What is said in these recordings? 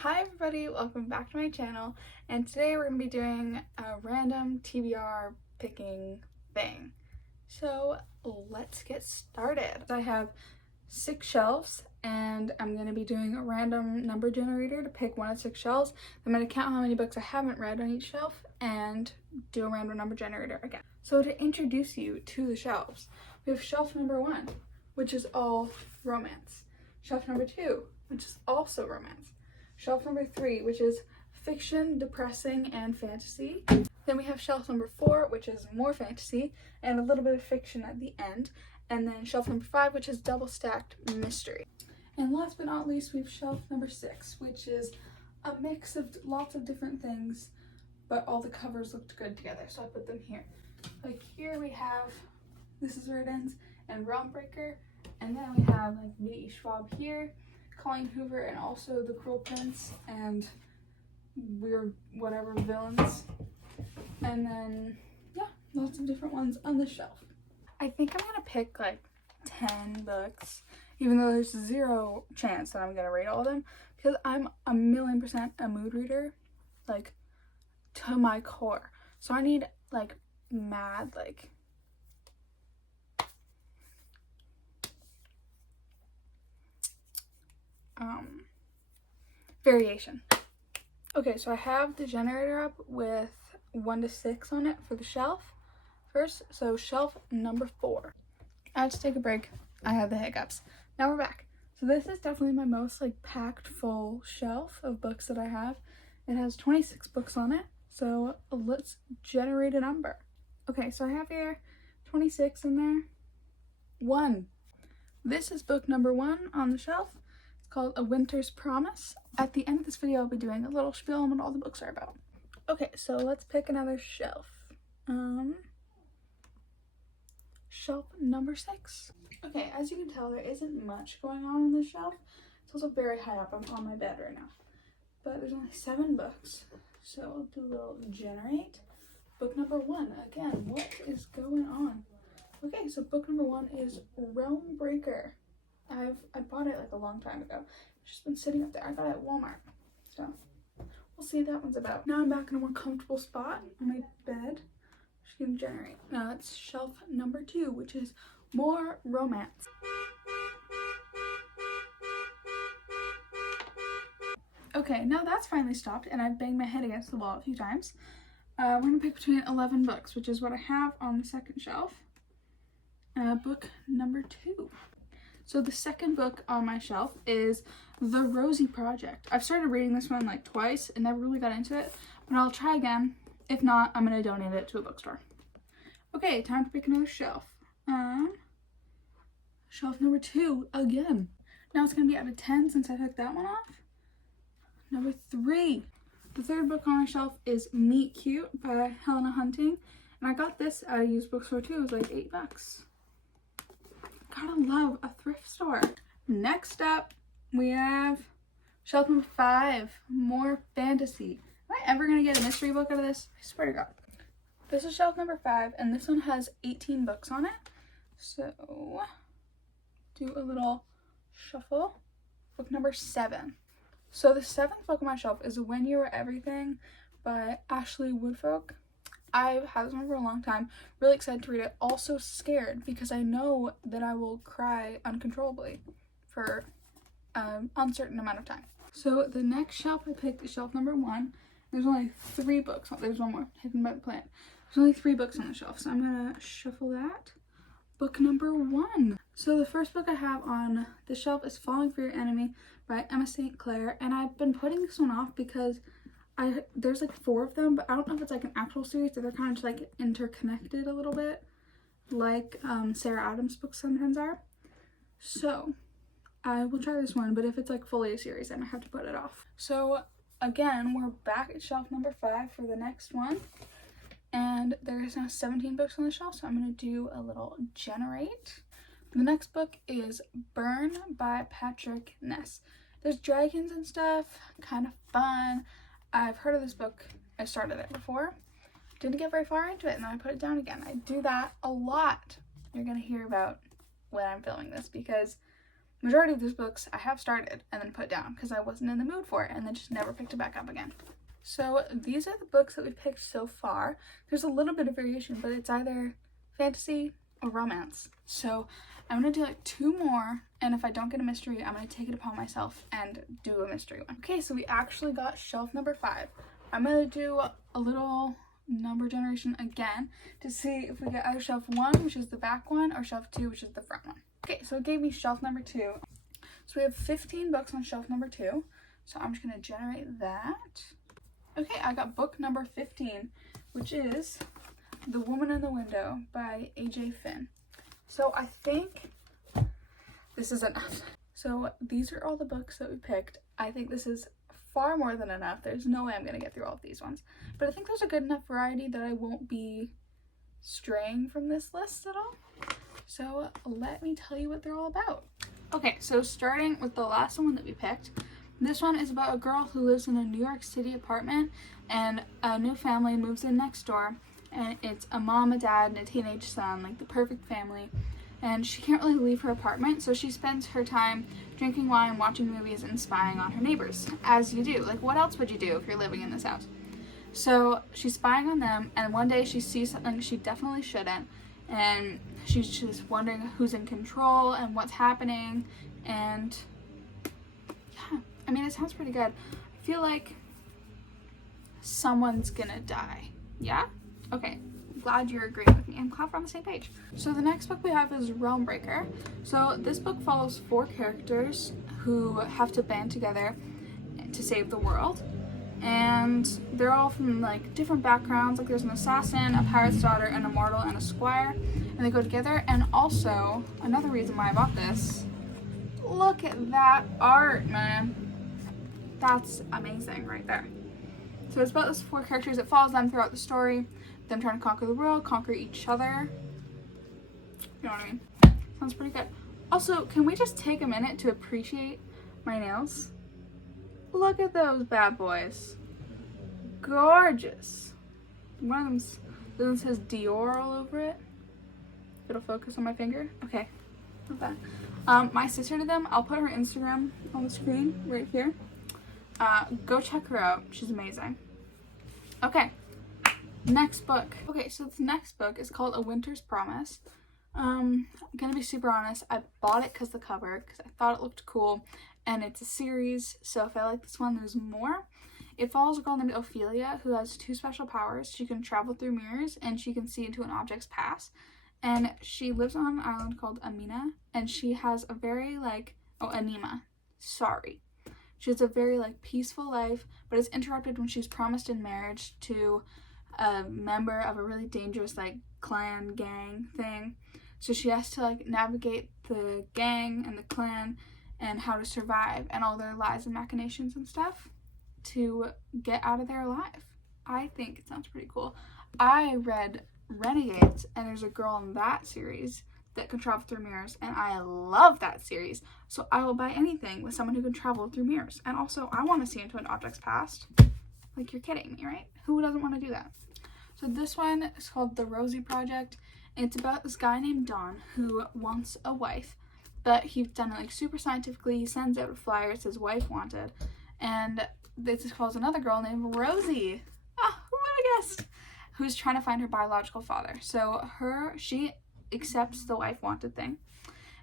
Hi everybody, welcome back to my channel, and today we're going to be doing a random TBR picking thing. So let's get started. I have 6 shelves and I'm going to be doing a random number generator to pick one of 6 shelves. I'm going to count how many books I haven't read on each shelf and do a random number generator again. So to introduce you to the shelves, we have shelf number 1, which is all romance. Shelf number 2, which is also romance. Shelf number 3, which is fiction, depressing, and fantasy. Then we have shelf number 4, which is more fantasy and a little bit of fiction at the end. And then shelf number 5, which is double stacked mystery. And last but not least, we have shelf number 6, which is a mix of lots of different things, but all the covers looked good together, so I put them here. Like here we have This Is Where It Ends and Realm Breaker, and then we have like V.E. Schwab here, Colleen Hoover, and also The Cruel Prince and weird whatever villains. And then yeah, lots of different ones on the shelf. I think I'm gonna pick like 10 books, even though there's 0 chance that I'm gonna read all of them, because I'm 1,000,000% a mood reader, like to my core. So I need like mad variation. Okay, so I have the generator up with 1 to 6 on it for the shelf first. So shelf number 4. I had to take a break. I had the hiccups. Now we're back. So this is definitely my most like packed full shelf of books that I have. It has 26 books on it. So let's generate a number. Okay, so I have here 26 in there. 1. This is book number 1 on the shelf. It's called A Winter's Promise. At the end of this video, I'll be doing a little spiel on what all the books are about. Okay, so let's pick another shelf. Shelf number 6. Okay, as you can tell, there isn't much going on this shelf. It's also very high up. I'm on my bed right now. But there's only 7 books. So I'll do a little generate. Book number 1. Again, what is going on? Okay, so book number 1 is Realm Breaker. I bought it like a long time ago. It's just been sitting up there. I got it at Walmart. So we'll see what that one's about. Now I'm back in a more comfortable spot on my bed. Just gonna generate. Now it's shelf number 2, which is more romance. Okay, now that's finally stopped and I've banged my head against the wall a few times. We're gonna pick between 11 books, which is what I have on the second shelf. Book number 2. So the second book on my shelf is The Rosie Project. I've started reading this one like twice and never really got into it, but I'll try again. If not, I'm gonna donate it to a bookstore. Okay, time to pick another shelf. Shelf number 2 again. Now it's gonna be out of 10 since I took that one off. Number 3. The third book on my shelf is Meet Cute by Helena Hunting, and I got this at a used bookstore too. It was like $8. Gotta love a thrift store. Next up, we have shelf number 5, more fantasy. Am I ever gonna get a mystery book out of this? I swear to God. This is shelf number 5, and this one has 18 books on it. So, do a little shuffle. Book number 7. So the 7th book on my shelf is When You Were Everything by Ashley Woodfolk. I've had this one for a long time. Really excited to read it. Also scared because I know that I will cry uncontrollably for an uncertain amount of time. So the next shelf I picked is shelf number 1. There's only 3 books. There's one more hidden by the plant. There's only 3 books on the shelf, so I'm gonna shuffle that. Book number 1. So the first book I have on the shelf is Falling for Your Enemy by Emma St. Clair, and I've been putting this one off because there's like 4 of them, but I don't know if it's like an actual series or they're kind of just like interconnected a little bit, like Sarah Adams books sometimes are. So I will try this one, but if it's like fully a series, I might have to put it off. So again, we're back at shelf number 5 for the next one, and there's now 17 books on the shelf, so I'm going to do a little generate. The next book is Burn by Patrick Ness. There's dragons and stuff, kind of fun. I've heard of this book. I started it before. Didn't get very far into it, and then I put it down again. I do that a lot. You're going to hear about when I'm filming this because majority of these books I have started and then put down because I wasn't in the mood for it and then just never picked it back up again. So these are the books that we picked so far. There's a little bit of variation, but it's either fantasy or romance. So I'm going to do like 2 more, and if I don't get a mystery, I'm going to take it upon myself and do a mystery one. Okay, so we actually got shelf number 5. I'm going to do a little number generation again to see if we get either shelf 1, which is the back one, or shelf 2, which is the front one. Okay, so it gave me shelf number 2. So we have 15 books on shelf number 2. So I'm just going to generate that. Okay, I got book number 15, which is The Woman in the Window by A.J. Finn. So I think this is enough. So these are all the books that we picked. I think this is far more than enough. There's no way I'm going to get through all of these ones. But I think there's a good enough variety that I won't be straying from this list at all. So let me tell you what they're all about. Okay, so starting with the last one that we picked. This one is about a girl who lives in a New York City apartment, and a new family moves in next door, and it's a mom, a dad, and a teenage son, like the perfect family. And she can't really leave her apartment, so she spends her time drinking wine, watching movies, and spying on her neighbors, as you do. Like, what else would you do if you're living in this house? So she's spying on them, and one day she sees something she definitely shouldn't, and she's just wondering who's in control and what's happening, and yeah, I mean, it sounds pretty good. I feel like someone's gonna die. Yeah? Okay, glad you're agreeing with me. I'm glad we're on the same page. So the next book we have is Realm Breaker. So this book follows 4 characters who have to band together to save the world. And they're all from like different backgrounds. Like there's an assassin, a pirate's daughter, an immortal, and a squire. And they go together. And also, another reason why I bought this, look at that art, man. That's amazing right there. So it's about those 4 characters. It follows them throughout the story. Them trying to conquer the world, conquer each other. You know what I mean? Sounds pretty good. Also, can we just take a minute to appreciate my nails? Look at those bad boys. Gorgeous. One of them's, this one says Dior all over it. It'll focus on my finger. Okay, not bad. My sister did them. I'll put her Instagram on the screen right here. Go check her out. She's amazing. Okay, next book. Okay, so this next book is called A Winter's Promise. I'm gonna be super honest. I bought it because the cover, because I thought it looked cool, and it's a series, so if I like this one, there's more. It follows a girl named Ophelia who has 2 special powers. She can travel through mirrors, and she can see into an object's past. And she lives on an island called Amina, and she has a very Anima. Sorry. She has a very peaceful life, but is interrupted when she's promised in marriage to a member of a really dangerous clan gang thing. So she has to navigate the gang and the clan and how to survive and all their lies and machinations and stuff to get out of there alive. I think it sounds pretty cool. I read Renegades, and there's a girl in that series that can travel through mirrors, and I love that series. So I will buy anything with someone who can travel through mirrors. And also, I want to see into an object's past. Like, you're kidding me, right? Who doesn't want to do that? So this one is called The Rosie Project. And it's about this guy named Don who wants a wife, but he's done it super scientifically. He sends out a flyer, it says wife wanted. And this follows another girl named Rosie. Ah, who would have guessed? Who's trying to find her biological father. So she accepts the wife wanted thing,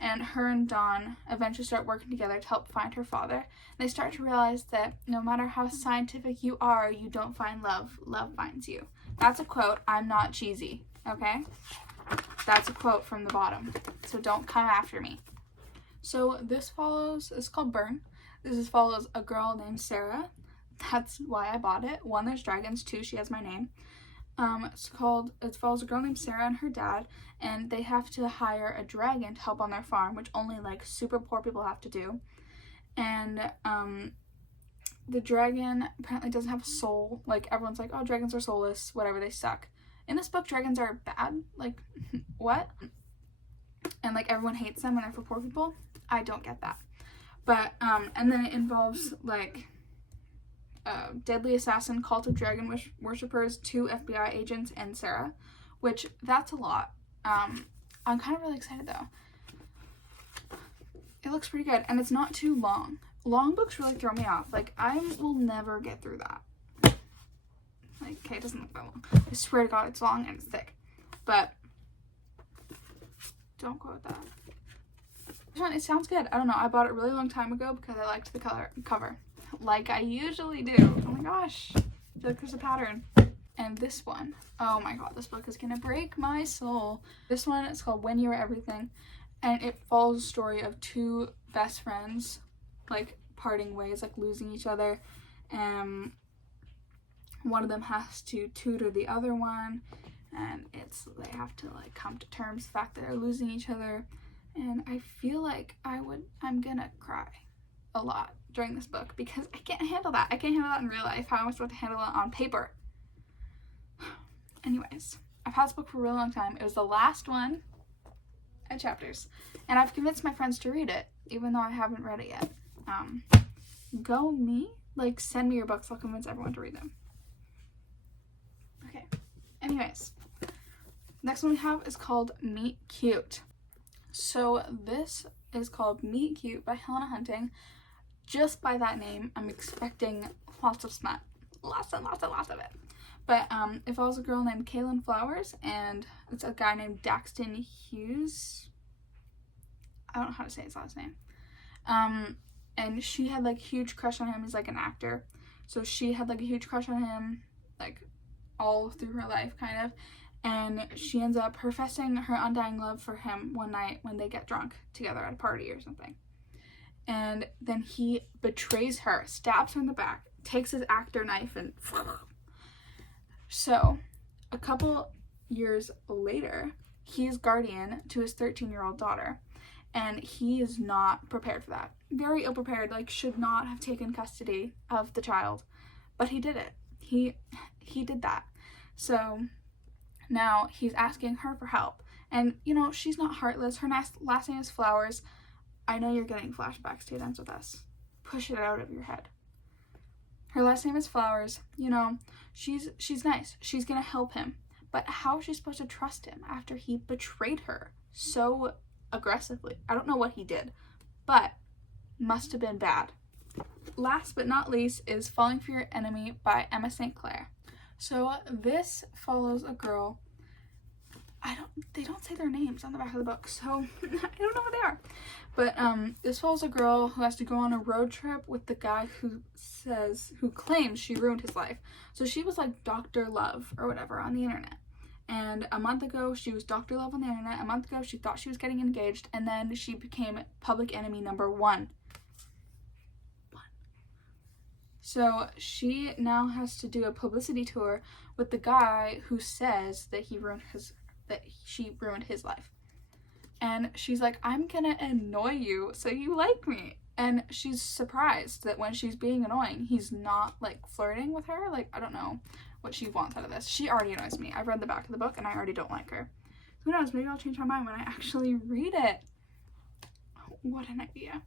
and her and Don eventually start working together to help find her father. And they start to realize that no matter how scientific you are, you don't find love, love finds you. That's a quote. I'm not cheesy, okay? That's a quote from the bottom, so don't come after me. So this it's called Burn. This follows a girl named Sarah. That's why I bought it. 1, there's dragons. 2, she has my name. It follows a girl named Sarah and her dad, and they have to hire a dragon to help on their farm, which only super poor people have to do. And the dragon apparently doesn't have a soul. Everyone's like, oh, dragons are soulless, whatever, they suck. In this book, dragons are bad. What? And everyone hates them when they're for poor people. I don't get that. But and then it involves deadly assassin, cult of dragon worshippers, 2 FBI agents, and Sarah, which that's a lot. I'm kind of really excited though. it looks pretty good, and it's not too long. Long books really throw me off. Like, I will never get through that. Like, okay, it doesn't look that long. I swear to God, it's long and it's thick. But don't go with that. This one, it sounds good. I don't know. I bought it a really long time ago because I liked the cover. Like I usually do. Oh my gosh. I feel like there's a pattern. And this one, oh my God, this book is gonna break my soul. This one is called When You Were Everything, and it follows the story of two best friends, like parting ways, like losing each other. One of them has to tutor the other one, and they have to like come to terms with the fact that they're losing each other. And I feel like I'm gonna cry a lot during this book because I can't handle that. I can't handle that in real life. How am I supposed to handle it on paper? Anyways, I've had this book for a really long time. It was the last one at Chapters, and I've convinced my friends to read it, even though I haven't read it yet. Go me. Like, send me your books. I'll convince everyone to read them. Okay. Anyways, next one we have is called Meet Cute. So this is called Meet Cute by Helena Hunting. Just by that name, I'm expecting lots of smut. Lots and lots and lots of it. But it follows a girl named Kaylin Flowers, and it's a guy named Daxton Hughes. I don't know how to say his last name. And she had like a huge crush on him. He's like an actor. So she had like a huge crush on him, like all through her life, kind of. And she ends up professing her undying love for him one night when they get drunk together at a party or something. And then he betrays her, stabs her in the back, takes his actor knife, and so a couple years later, he is guardian to his 13-year-old daughter, and he is not prepared for that. Very ill-prepared, like should not have taken custody of the child, but he did it. He did that. So now he's asking her for help, and you know, she's not heartless. Her last name is Flowers. I know you're getting flashbacks to It Ends With Us. Push it out of your head. Her last name is Flowers. You know, she's nice. She's gonna help him. But how is she supposed to trust him after he betrayed her so aggressively? I don't know what he did, but must have been bad. Last but not least is Falling for Your Enemy by Emma St. Clair. So this follows a girl. They don't say their names on the back of the book, so I don't know what they are. But this follows a girl who has to go on a road trip with the guy who claims she ruined his life. So she was like Dr. Love or whatever on the internet. And a month ago, she was Dr. Love on the internet. A month ago, she thought she was getting engaged, and then she became public enemy number one. So she now has to do a publicity tour with the guy who says that she ruined his life. And she's like, I'm gonna annoy you so you like me. And she's surprised that when she's being annoying, he's not like flirting with her. Like, I don't know what she wants out of this. She already annoys me. I've read the back of the book and I already don't like her. Who knows, maybe I'll change my mind when I actually read it. What an idea.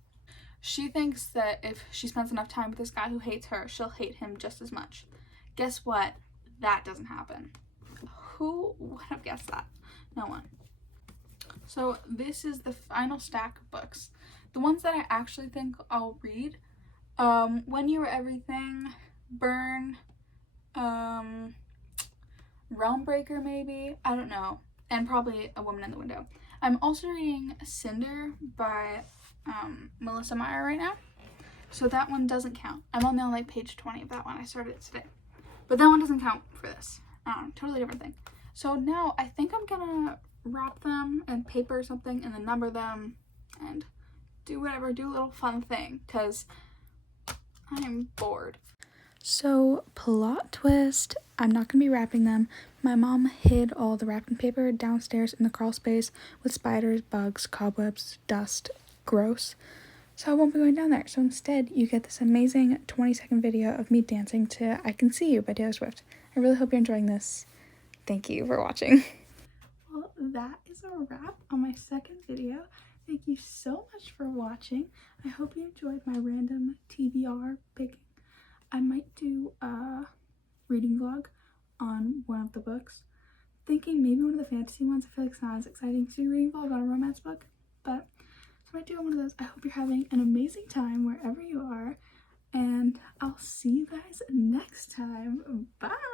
She thinks that if she spends enough time with this guy who hates her, she'll hate him just as much. Guess what? That doesn't happen. Who would have guessed that? No one. So this is the final stack of books. The ones that I actually think I'll read, When You Were Everything, Burn, Realmbreaker maybe, I don't know, and probably A Woman in the Window. I'm also reading Cinder by Melissa Meyer right now, so that one doesn't count. I'm only on like page 20 of that one. I started it today, but that one doesn't count for this. Totally different thing. So now I think I'm gonna wrap them in paper or something and then number them and do whatever, do a little fun thing, because I'm bored. So, plot twist, I'm not going to be wrapping them. My mom hid all the wrapping paper downstairs in the crawl space with spiders, bugs, cobwebs, dust. Gross. So I won't be going down there. So instead, you get this amazing 20-second video of me dancing to I Can See You by Taylor Swift. I really hope you're enjoying this. Thank you for watching. Well, that is a wrap on my second video. Thank you so much for watching. I hope you enjoyed my random TBR picking. I might do a reading vlog on one of the books. Thinking maybe one of the fantasy ones. I feel like it's not as exciting to do a reading vlog on a romance book. But I might do one of those. I hope you're having an amazing time wherever you are, and I'll see you guys next time. Bye!